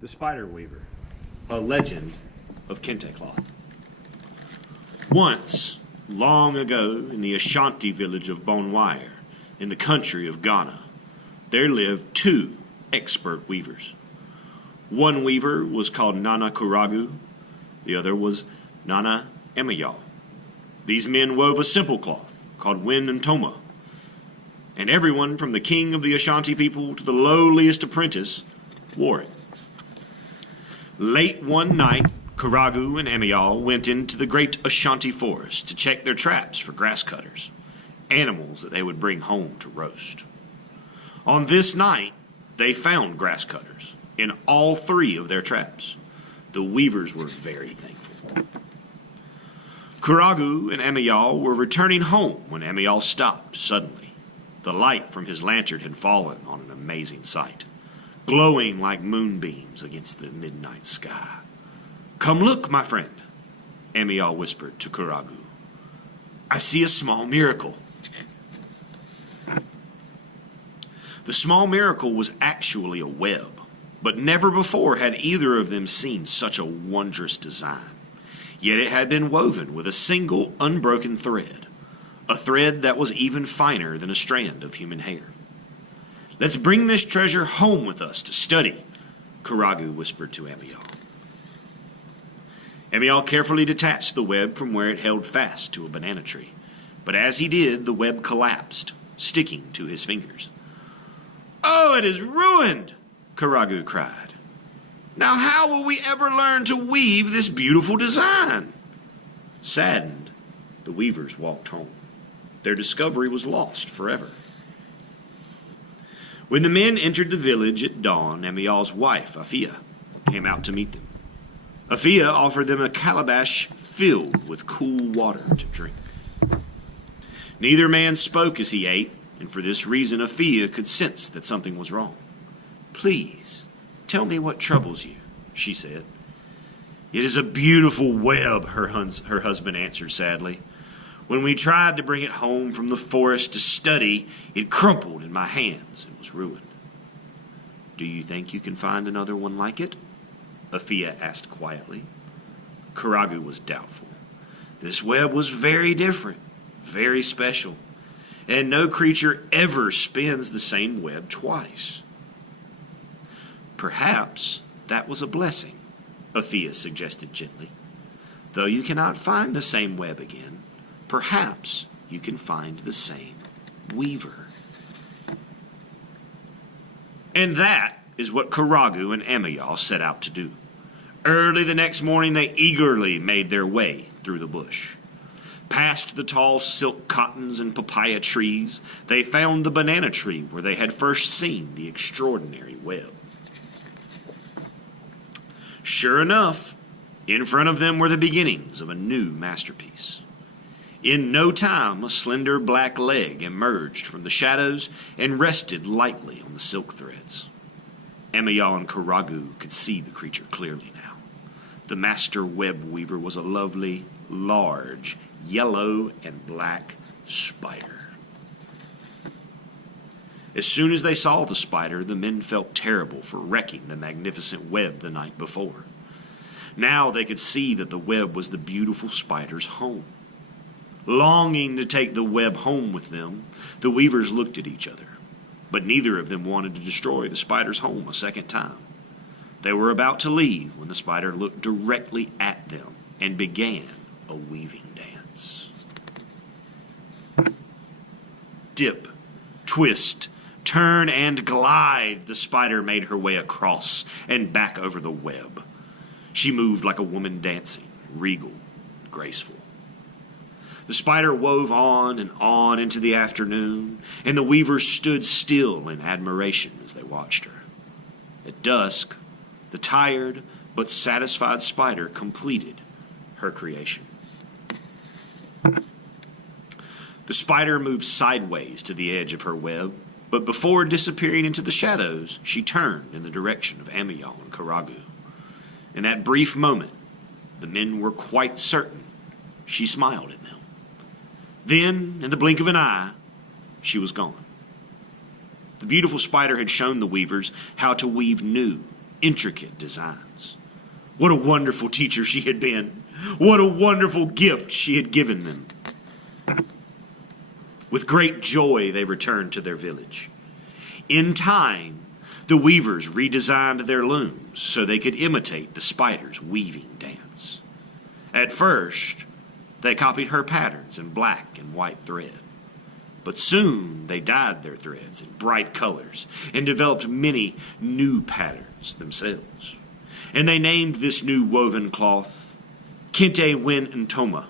The Spider Weaver, a legend of kente cloth. Once, long ago, in the Ashanti village of Bonwire, in the country of Ghana, there lived two expert weavers. One weaver was called Nana Kuragu, the other was Nana Emayal. These men wove a simple cloth called Win and Toma, and everyone from the king of the Ashanti people to the lowliest apprentice wore it. Late one night, Kuragu and Emayal went into the great Ashanti forest to check their traps for grass cutters, animals that they would bring home to roast. On this night, they found grass cutters in all three of their traps. The weavers were very thankful. Kuragu and Emayal were returning home when Emayal stopped suddenly. The light from his lantern had fallen on an amazing sight, glowing like moonbeams against the midnight sky. "Come look, my friend," Emayal whispered to Kuragu. "I see a small miracle." The small miracle was actually a web, but never before had either of them seen such a wondrous design. Yet it had been woven with a single unbroken thread, a thread that was even finer than a strand of human hair. "Let's bring this treasure home with us to study," Kuragu whispered to Emayal. Emayal carefully detached the web from where it held fast to a banana tree, but as he did, the web collapsed, sticking to his fingers. "Oh, it is ruined!" Kuragu cried. "Now how will we ever learn to weave this beautiful design?" Saddened, the weavers walked home. Their discovery was lost forever. When the men entered the village at dawn, Emayal's wife, Afia, came out to meet them. Afia offered them a calabash filled with cool water to drink. Neither man spoke as he ate, and for this reason Afia could sense that something was wrong. "Please, tell me what troubles you," she said. "It is a beautiful web," her husband answered sadly. "When we tried to bring it home from the forest to study, it crumpled in my hands and was ruined." "Do you think you can find another one like it?" Afia asked quietly. Kuragu was doubtful. This web was very different, very special, and no creature ever spins the same web twice. "Perhaps that was a blessing," Afia suggested gently. "Though you cannot find the same web again, perhaps you can find the same weaver." And that is what Kuragu and Emayal set out to do. Early the next morning, they eagerly made their way through the bush. Past the tall silk cottons and papaya trees, they found the banana tree where they had first seen the extraordinary web. Sure enough, in front of them were the beginnings of a new masterpiece. In no time, a slender black leg emerged from the shadows and rested lightly on the silk threads. Emayal and Kuragu could see the creature clearly now. The master web weaver was a lovely, large, yellow and black spider. As soon as they saw the spider, the men felt terrible for wrecking the magnificent web the night before. Now they could see that the web was the beautiful spider's home. Longing to take the web home with them, the weavers looked at each other, but neither of them wanted to destroy the spider's home a second time. They were about to leave when the spider looked directly at them and began a weaving dance. Dip, twist, turn, and glide, the spider made her way across and back over the web. She moved like a woman dancing, regal, graceful. The spider wove on and on into the afternoon, and the weavers stood still in admiration as they watched her. At dusk, the tired but satisfied spider completed her creation. The spider moved sideways to the edge of her web, but before disappearing into the shadows, she turned in the direction of Emayal and Kuragu. In that brief moment, the men were quite certain she smiled at them. Then, in the blink of an eye, she was gone. The beautiful spider had shown the weavers how to weave new, intricate designs. What a wonderful teacher she had been. What a wonderful gift she had given them. With great joy, they returned to their village. In time, the weavers redesigned their looms so they could imitate the spider's weaving dance. At first, they copied her patterns in black and white thread. But soon they dyed their threads in bright colors and developed many new patterns themselves. And they named this new woven cloth Kente Win Ntoma,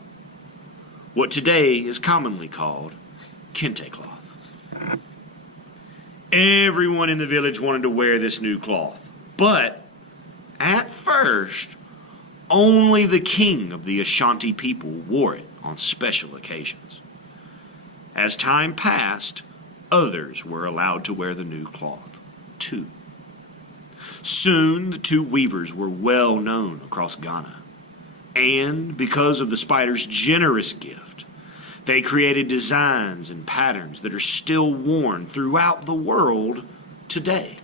what today is commonly called kente cloth. Everyone in the village wanted to wear this new cloth, but at first, only the king of the Ashanti people wore it on special occasions. As time passed, others were allowed to wear the new cloth, too. Soon, the two weavers were well known across Ghana, and because of the spider's generous gift, they created designs and patterns that are still worn throughout the world today.